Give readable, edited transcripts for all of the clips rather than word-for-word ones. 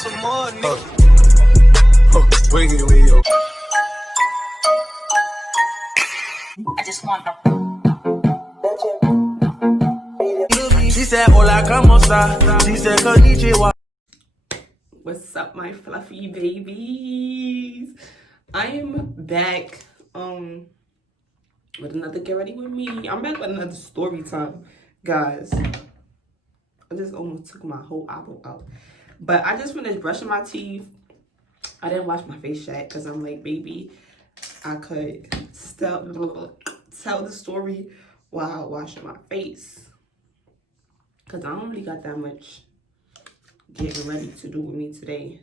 some more, nigga. I just want the. She said, hola, como esta? She said, konnichiwa. What's up, my fluffy babies? I am back with another Get Ready With Me. I'm back with another story time, guys. I just almost took my whole eyebrow out. But I just finished brushing my teeth. I didn't wash my face yet because I'm like, baby, I could still tell the story while washing my face. Because I don't really got that much getting ready to do with me today.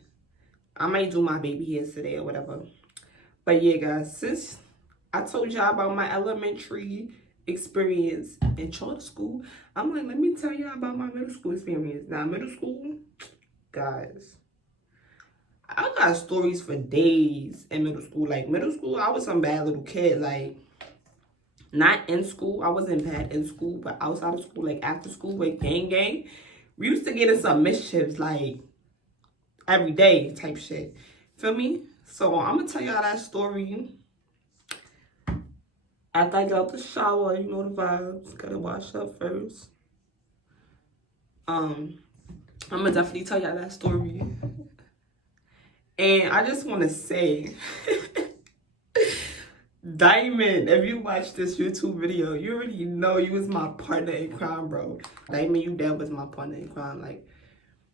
I might do my baby hairs today or whatever. But yeah, guys, since I told y'all about my elementary experience in charter school, I'm like, let me tell y'all about my middle school experience. Now, middle school, guys, I got stories for days in middle school. Like, middle school, I was some bad little kid. Like, not in school. I wasn't bad in school, but outside of school, like after school, with gang. We used to get in some mischiefs, like, every day type shit. Feel me? So, I'm going to tell y'all that story after I get out the shower. You know the vibes. Gotta wash up first. I'm going to definitely tell y'all that story. And I just want to say, Diamond, if you watch this YouTube video, you already know you was my partner in crime, bro. Diamond, you that was my partner in crime. Like,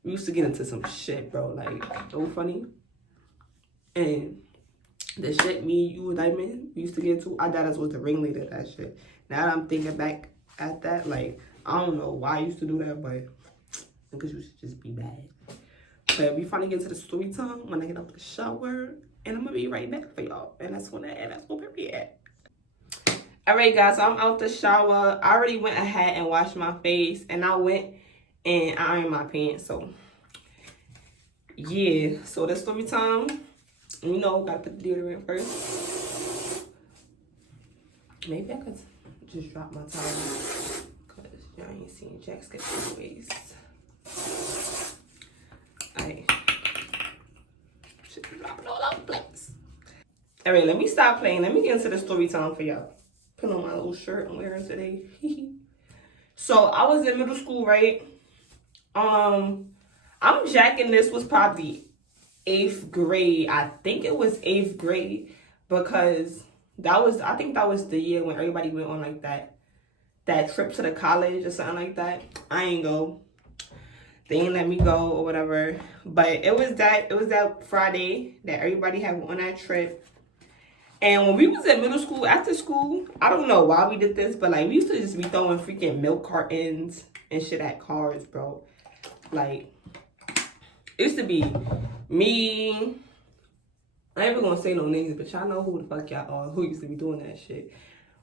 we used to get into some shit, bro. Like, so funny. And the shit me, you, and Diamond, we used to get into, I thought us was the ringleader of that shit. Now that I'm thinking back at that, like, I don't know why I used to do that, but because you should just be bad. But we finally get to the story time when I get out the shower. And I'm going to be right back for y'all. And that's when we're at. Alright, guys. So I'm out the shower. I already went ahead and washed my face. And I went and I ironed my pants. So, yeah. So, the story time. You know, got to put the deodorant first. Maybe I could just drop my towel. Because y'all ain't seen Jack's get anyways. Alright. Dropping all over the place. Alright, let me stop playing. Let me get into the story time for y'all. Put on my little shirt I'm wearing today. So I was in middle school, right? I'm jacking this was probably 8th grade. I think it was 8th grade because I think that was the year when everybody went on like that trip to the college or something like that. I ain't go. They ain't let me go or whatever. But it was that Friday that everybody had went on that trip. And when we was in middle school, after school, I don't know why we did this, but like we used to just be throwing freaking milk cartons and shit at cars, bro. Like, it used to be me. I ain't even gonna say no names, but y'all know who the fuck y'all are, who used to be doing that shit.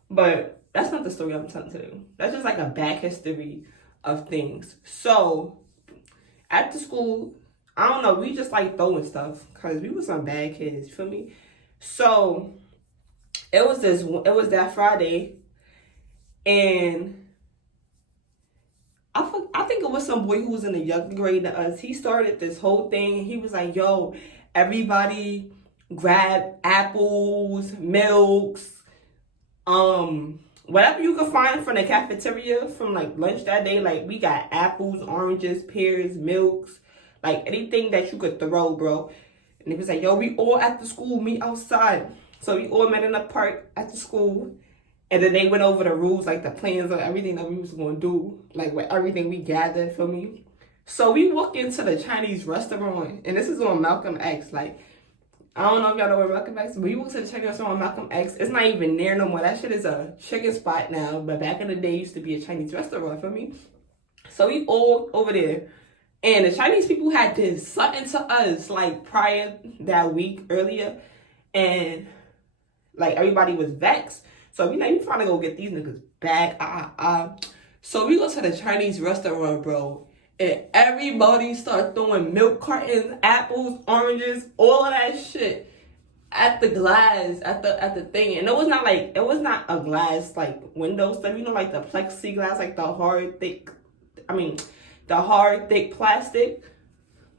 But that's not the story I'm telling today. That's just like a back history of things. So, after school, I don't know, we just like throwing stuff because we was some bad kids, you feel me? So it was that Friday, and I think it was some boy who was in a younger grade than us. He started this whole thing. He was like, yo, everybody grab apples, milks, whatever you could find from the cafeteria from like lunch that day. Like, we got apples, oranges, pears, milks, like anything that you could throw, bro. And it was like, yo, we all at the school meet outside. So we all met in the park at the school. And then they went over the rules, like the plans of everything that we was going to do. Like, with everything we gathered, for me. So we walk into the Chinese restaurant. And this is on Malcolm X. Like, I don't know if y'all know where Malcolm X is, but we walk to the Chinese restaurant on Malcolm X. It's not even there no more. That shit is a chicken spot now. But back in the day, it used to be a Chinese restaurant, for me. So we all over there. And the Chinese people had did something to us, like, prior that week earlier. And, like, everybody was vexed. So we like, we trying to go get these niggas back. So we go to the Chinese restaurant, bro. And everybody start throwing milk cartons, apples, oranges, all of that shit at the glass, at the thing. And it was not a glass, like, window stuff. You know, like the plexiglass, like the hard, thick plastic.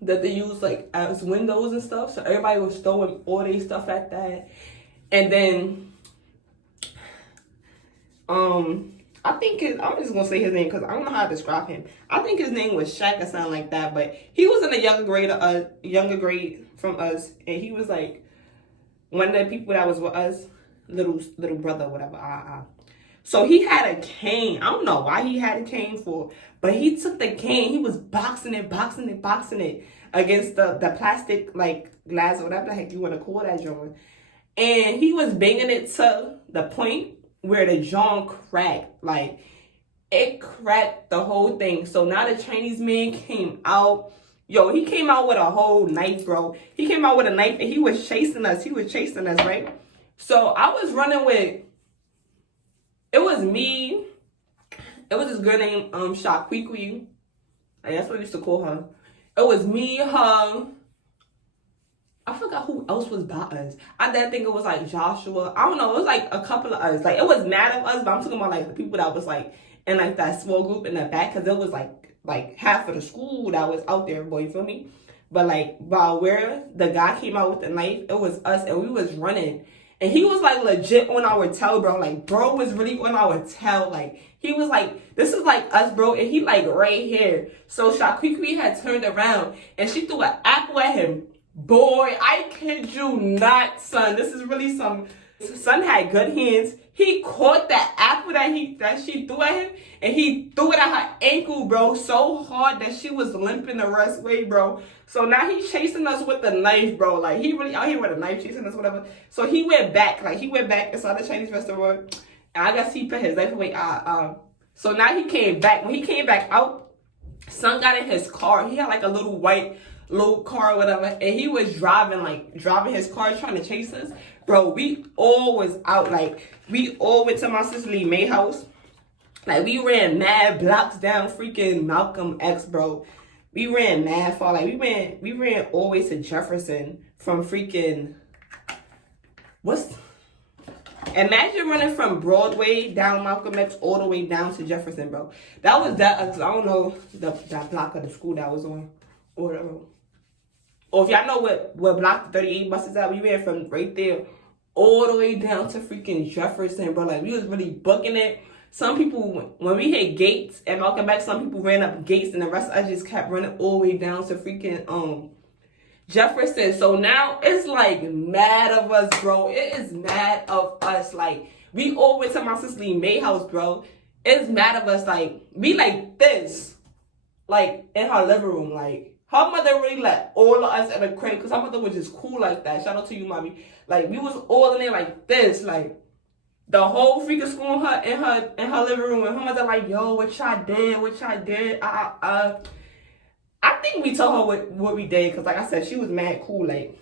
that they use like as windows and stuff. So everybody was throwing all their stuff at that. And then I think I'm just gonna say his name because I don't know how to describe him. I think his name was Shaq or something like that, but he was in a younger grade from us, and he was like one of the people that was with us, little brother, whatever. So he had a cane. I don't know why he had a cane for, but he took the cane. He was boxing it against the plastic like glass or whatever the heck you want to call that joint. And he was banging it to the point where the jaw cracked. Like, it cracked the whole thing. So now the Chinese man came out. Yo, he came out with a whole knife, bro. He came out with a knife and he was chasing us. Right? So I was running with, it was me. It was this girl named Shaquiqui. Like, that's what we used to call her. It was me, her. I forgot who else was by us. I did think it was like Joshua. I don't know. It was like a couple of us. Like, it was mad of us, but I'm talking about like the people that was like in like that small group in the back, because it was like half of the school that was out there, boy. You feel me? But like by where the guy came out with the knife, it was us, and we was running, and he was like legit on our tail, bro. Like, bro was really on our tail. Like, he was like, this is like us, bro, and he like right here. So Shaquiqui had turned around and she threw an apple at him. Boy, I kid you not, son. This is really some. Son had good hands. He caught that apple that she threw at him, and he threw it at her ankle, bro, so hard that she was limping the rest way, bro. So now he's chasing us with the knife, bro. Like, he really out here with a knife chasing us, whatever. So he went back. Like, he went back inside the Chinese restaurant, and I guess he put his knife away. So now he came back. When he came back out, son got in his car. He had like a little car or whatever, and he was driving his car trying to chase us. Bro, we all was out. Like, we all went to my sister Lee May house. Like, we ran mad blocks down freaking Malcolm X, bro. We ran mad far. Like, we ran all the way to Jefferson from freaking imagine running from Broadway down Malcolm X all the way down to Jefferson, bro. That was that. I don't know that block of the school that was on, or if y'all know what block the 38 bus is at, we ran from right there all the way down to freaking Jefferson, bro. Like, we was really booking it. Some people, when we hit Gates and Malcolm X, some people ran up Gates, and the rest of us just kept running all the way down to freaking Jefferson. So now it's like mad of us, bro. It is mad of us. Like, we all went to my sister Lee May house, bro. It's mad of us. Like, we like this, like in her living room, like. Her mother really let all of us in the crib because her mother was just cool like that. Shout out to you, mommy. Like, we was all in there like this. Like, the whole freaking school in her living room. And her mother like, yo, what y'all did? I think we told her what we did. Because like I said, she was mad cool. Like,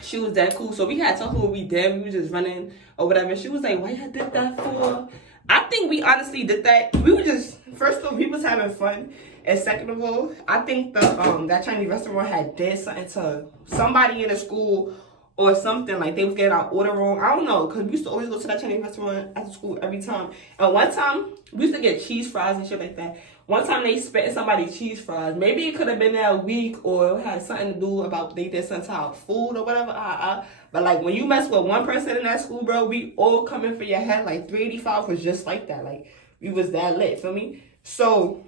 she was that cool. So we had to tell her what we did. We was just running or whatever. She was like, why y'all did that for? I think we honestly did that. We were just, first of all, we was having fun. And second of all, I think that Chinese restaurant had did something to somebody in the school or something. Like, they was getting our order wrong. I don't know, because we used to always go to that Chinese restaurant after school every time. And one time, we used to get cheese fries and shit like that. One time, they spit in somebody's cheese fries. Maybe it could have been that week, or it had something to do about they did something to our food or whatever. But, like, when you mess with one person in that school, bro, we all coming for your head. Like, 385 was just like that. Like, we was that lit, feel me? So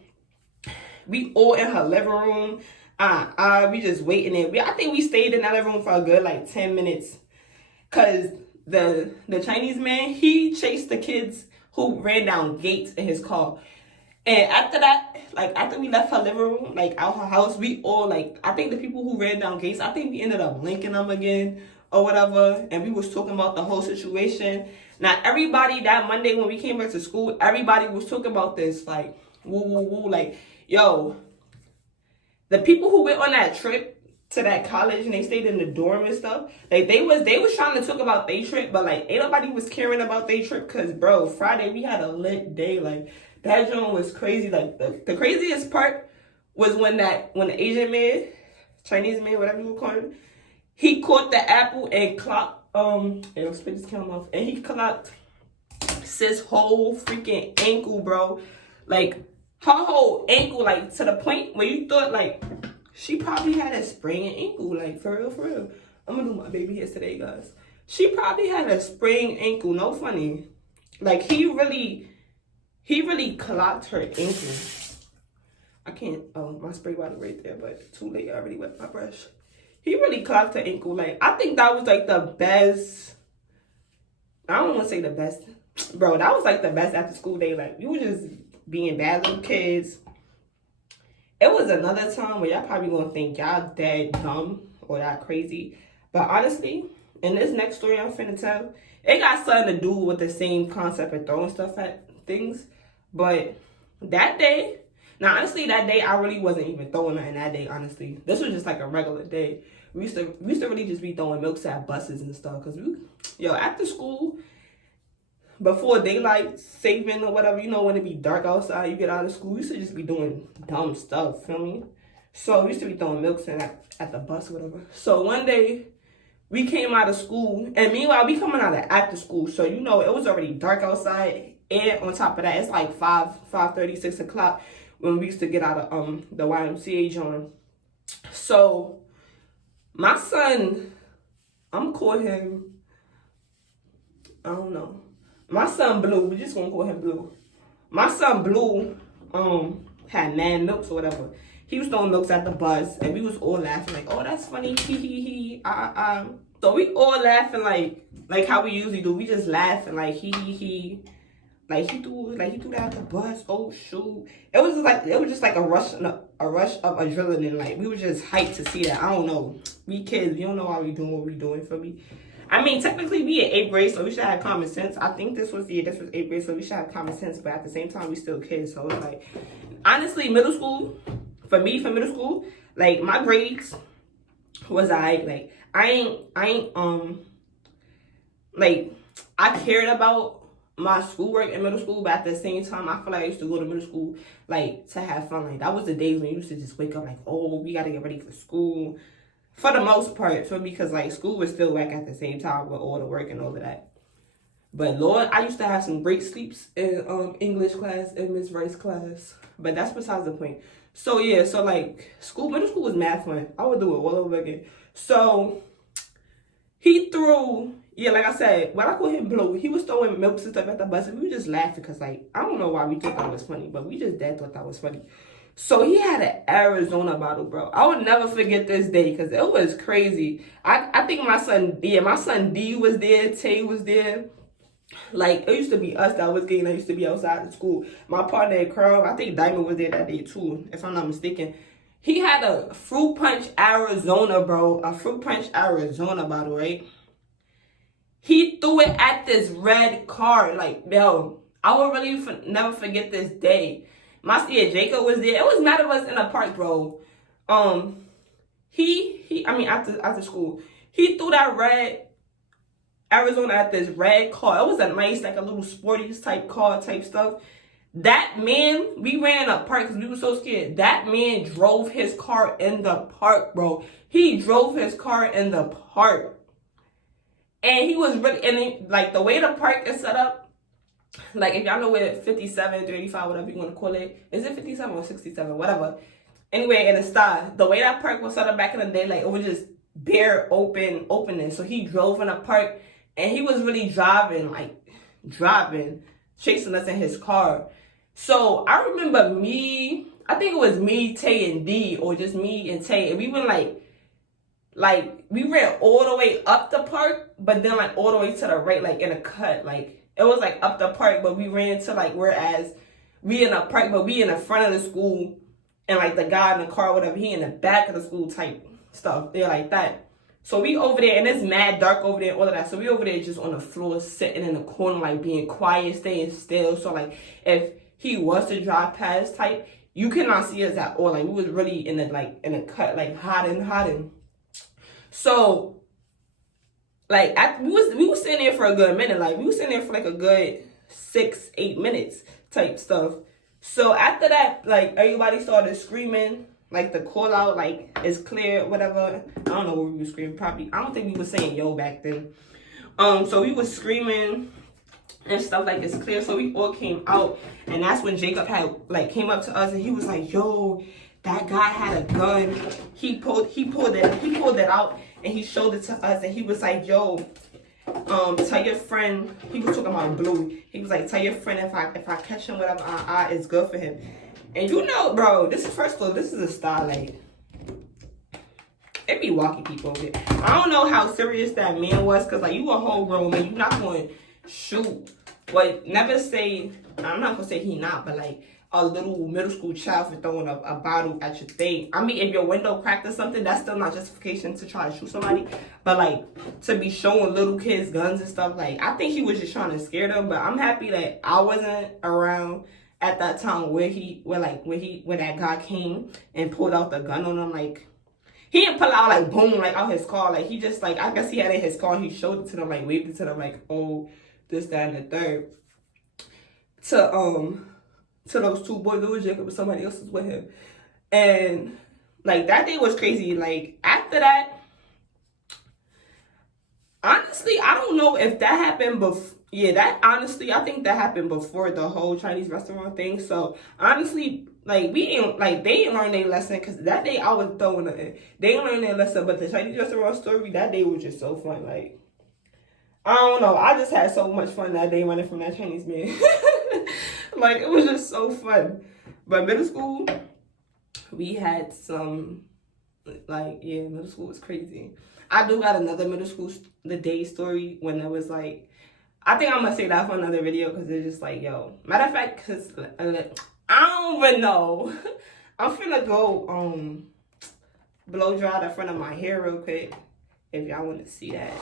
we all in her living room. We just waiting there. I think we stayed in that living room for a good like 10 minutes. Cause the Chinese man, he chased the kids who ran down Gates in his car. And after that, like after we left her living room, like out her house, we all like, I think the people who ran down Gates, I think we ended up linking them again or whatever. And we was talking about the whole situation. Now everybody that Monday when we came back to school, everybody was talking about this. Like, woo. Like, yo, the people who went on that trip to that college and they stayed in the dorm and stuff, like they was trying to talk about their trip, but like ain't nobody was caring about their trip because, bro, Friday we had a lit day. Like, that joint was crazy. Like, the craziest part was when the Asian man, Chinese man, whatever you call him, he caught the apple and clocked it'll spit his camera off, and he clocked sis whole freaking ankle, bro. Like, her whole ankle, like, to the point where you thought, like, she probably had a sprained ankle, like for real, for real. I'm gonna do my baby hairs today, guys. She probably had a sprained ankle, no funny. Like he really clocked her ankle. I can't, my spray bottle right there, but too late, I already wet my brush. He really clocked her ankle. Like, I think that was like the best, I don't want to say the best, bro, that was like the best after school day. Like, we were just being bad little kids. It was another time where y'all probably gonna think y'all dead dumb or y'all crazy. But honestly, in this next story I'm finna tell, it got something to do with the same concept of throwing stuff at things. But that day, now honestly, that day I really wasn't even throwing nothing that day, honestly. This was just like a regular day. We used to really just be throwing milks at buses and stuff. Cause after school, before daylight saving or whatever, you know, when it be dark outside, you get out of school, we used to just be doing dumb stuff, feel me? So we used to be throwing milks at the bus or whatever. So one day, we came out of school, and meanwhile, we coming out of after school. So, you know, it was already dark outside, and on top of that, it's like 5:30, 6 o'clock when we used to get out of the YMCA joint. So, my son, I'm calling him, I don't know. My son Blue, we just gonna call him Blue. My son Blue had mad milks or whatever. He was throwing milks at the bus, and we was all laughing like, "Oh, that's funny, hee hee hee, So we all laughing like how we usually do. We just laughing like hee hee hee, like he threw that at the bus. Oh shoot! It was just like a rush of adrenaline. Like we were just hyped to see that. I don't know. We kids, we don't know why we doing what we doing for me. I mean, technically we in 8th grade, so we should have common sense. I think this was 8th grade, so we should have common sense. But at the same time, we still kids. So it's like, honestly, middle school. For middle school, like my grades was like I cared about my schoolwork in middle school, but at the same time I feel like I used to go to middle school like to have fun. Like that was the days when you used to just wake up like, oh, we gotta get ready for school. For the most part, so because like school was still whack at the same time with all the work and all of that. But Lord, I used to have some great sleeps in English class and Miss Rice class. But that's besides the point. So yeah, so like middle school was mad fun. I would do it all over again. So he threw, like I said, when I call him Blue, he was throwing milks and stuff at the bus, and we were just laughing because like I don't know why we thought that was funny, but we just thought that was funny. So he had an Arizona bottle, bro. I would never forget this day because it was crazy. I think my son D was there, Tay was there. Like, it used to be us that was getting, I used to be outside of school. My partner at Curl, I think Diamond was there that day too, if I'm not mistaken. He had a Fruit Punch Arizona, bro. A Fruit Punch Arizona bottle, right? He threw it at this red car. Like, yo, I will really never forget this day. My Jacob was there. It was mad of us in the park, bro. After school, he threw that red Arizona at this red car. It was a nice, like a little sporty type car type stuff. That man, we ran a park because we were so scared. That man drove his car in the park, bro. He drove his car in the park. And he was really, and then, like the way the park is set up, like if y'all know where 57, 35, whatever you want to call it. Is it 57 or 67? Whatever. Anyway, in the style, the way that park was set up back in the day, like it was just bare opening. So he drove in a park. And he was really driving, chasing us in his car. So I remember I think it was me, Tay, and D, or just me and Tay. And we went like we ran all the way up the park, but then like all the way to the right, like in a cut. Like it was like up the park, but we ran to like whereas we in a park, but we in the front of the school, and like the guy in the car, whatever, he in the back of the school type stuff. They're like that. So we over there, and it's mad dark over there, all of that. So we over there just on the floor, sitting in the corner, like being quiet, staying still. So like if he was to drive past type, you cannot see us at all. Like we was really in a cut, like hiding. So like we was sitting there for a good minute. Like we was sitting there for like a good 6-8 minutes type stuff. So after that, like everybody started screaming. Like the call out, like it's clear, whatever. I don't know what we were screaming. Probably, I don't think we were saying yo back then. So we was screaming and stuff like it's clear. So we all came out, and that's when Jacob had like came up to us and he was like, yo, that guy had a gun. He pulled it out and he showed it to us and he was like, yo, tell your friend, he was talking about Blue. He was like, tell your friend if I catch him whatever it's good for him. And you know, bro, this is first of all, this is a style like it be walking people over it. I don't know how serious that man was, cause like you a whole grown man, you not going to shoot. But never say, I'm not gonna say he not, but like a little middle school child for throwing a bottle at your thing. I mean, if your window cracked or something, that's still not justification to try to shoot somebody. But like to be showing little kids guns and stuff, like I think he was just trying to scare them. But I'm happy that I wasn't around at that time where that guy came and pulled out the gun on him. Like he didn't pull out like boom, like out his car. Like he just like, I guess he had it in his car and he showed it to them, like waved it to them, like, oh, this, that, and the third. To those two boys, Louis Jacob and somebody else was with him. And like that day was crazy. Like after that, honestly, I don't know if that happened before. Yeah, that honestly, I think that happened before the whole Chinese restaurant thing. So honestly, like they didn't learn their lesson, because that day I was throwing it. They didn't learn their lesson, but the Chinese restaurant story, that day was just so fun. Like I don't know, I just had so much fun that day running from that Chinese man. Like it was just so fun. But middle school, we had some middle school was crazy. I do got another middle school the day story when it was like, I think I'm gonna say that for another video, because it's just like, yo, matter of fact, because I don't even know. I'm finna go blow dry the front of my hair real quick if y'all want to see that.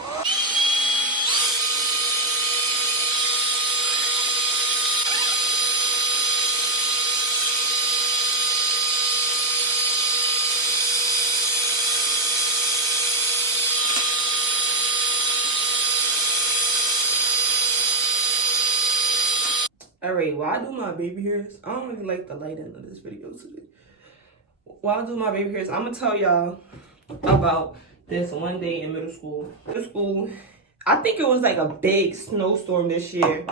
Alright, while I do my baby hairs, I don't really like the lighting of this video today. While I do my baby hairs, I'm gonna tell y'all about this one day in middle school. Middle school, I think it was like a big snowstorm this year.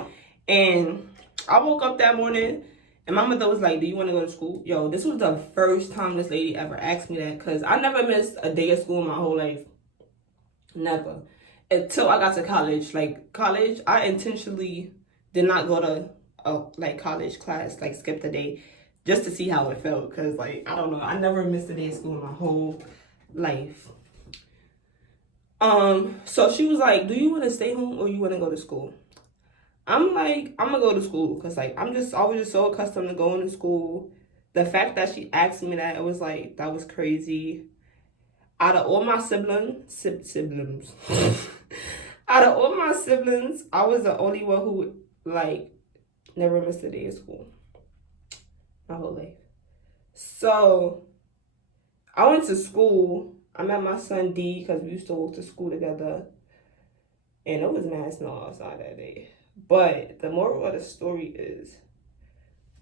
And I woke up that morning and my mother was like, do you want to go to school? Yo, this was the first time this lady ever asked me that, because I never missed a day of school in my whole life. Never. Until I got to college. Like college, I intentionally did not go to college class, like skip the day just to see how it felt, because like I don't know, I never missed a day of school in my whole life. So she was like, do you want to stay home or you want to go to school? I'm like, I'm gonna go to school, because like I was just so accustomed to going to school. The fact that she asked me that, it was like, that was crazy. Out of all my siblings out of all my siblings, I was the only one who like never missed a day of school my whole life. So I went to school. I met my son D, because we used to walk to school together, and it was mad snow outside that day. But the moral of the story is,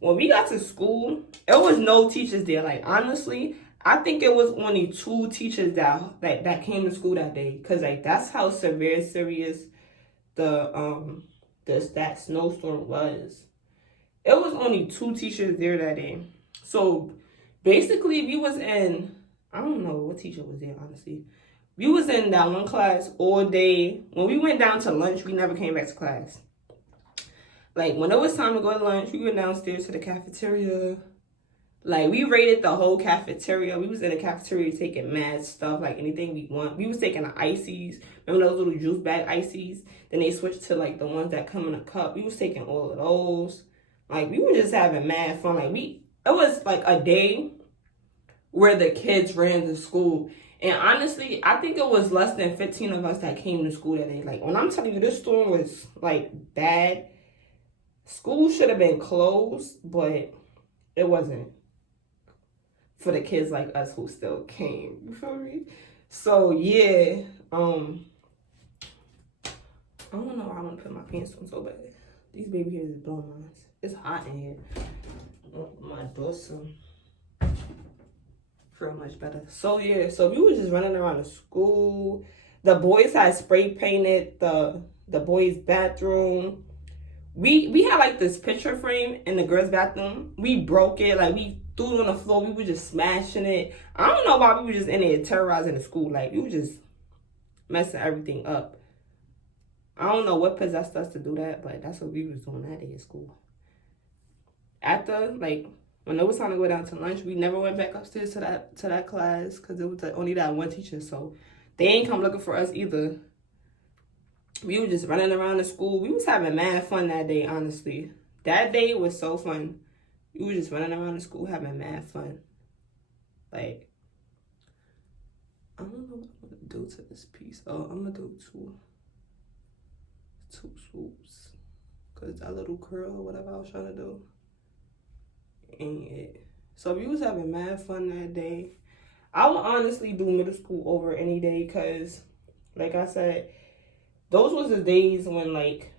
when we got to school, it was no teachers there. Like honestly, I think it was only 2 teachers that came to school that day, because like that's how serious that snowstorm was. It was only 2 teachers there that day. So basically we was in, I don't know what teacher was there, honestly. We was in that one class all day. When we went down to lunch, we never came back to class. Like when it was time to go to lunch, we went downstairs to the cafeteria. Like we raided the whole cafeteria. We was in the cafeteria taking mad stuff, like anything we want. We was taking the ices. Remember those little juice bag ices? Then they switched to like the ones that come in a cup. We was taking all of those. Like we were just having mad fun. Like it was like a day where the kids ran to school. And honestly, I think it was less than 15 of us that came to school that day. Like when I'm telling you, this storm was like bad. School should have been closed, but it wasn't. For the kids like us who still came, you feel me? So yeah, I don't know where I want to put my pants on so bad. These baby hairs is blowing my eyes. It's hot in here. My dorsal feel much better. So yeah, so we was just running around the school. The boys had spray painted the boys' bathroom. We had like this picture frame in the girls' bathroom. We broke it, like we threw it on the floor. We were just smashing it. I don't know why we were just in there terrorizing the school. Like, we were just messing everything up. I don't know what possessed us to do that, but that's what we was doing that day at school. After, like, when it was time to go down to lunch, we never went back upstairs to that class because it was only that one teacher. So they ain't come looking for us either. We were just running around the school. We was having mad fun that day, honestly. That day was so fun. We were just running around the school having mad fun. Like, I don't know what I'm going to do to this piece. Oh, I'm going to do two swoops. Because that little curl or whatever I was trying to do ain't it. So we was having mad fun that day. I would honestly do middle school over any day because, like I said, those was the days when, like,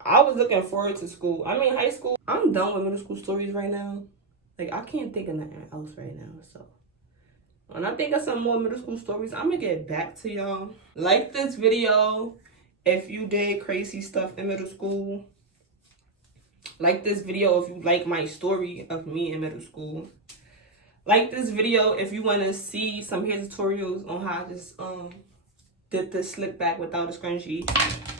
I was looking forward to school. I mean, high school. I'm done with middle school stories right now. Like, I can't think of nothing else right now. So, when I think of some more middle school stories, I'm going to get back to y'all. Like this video if you did crazy stuff in middle school. Like this video if you like my story of me in middle school. Like this video if you want to see some hair tutorials on how I just did the slick back without a scrunchie.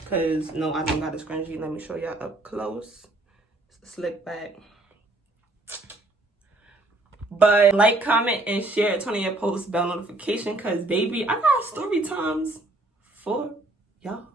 Because, no, I don't got a scrunchie. Let me show y'all up close. It's a slick back. But like, comment, and share. Turn on your post bell notification. Because, baby, I got story times for y'all.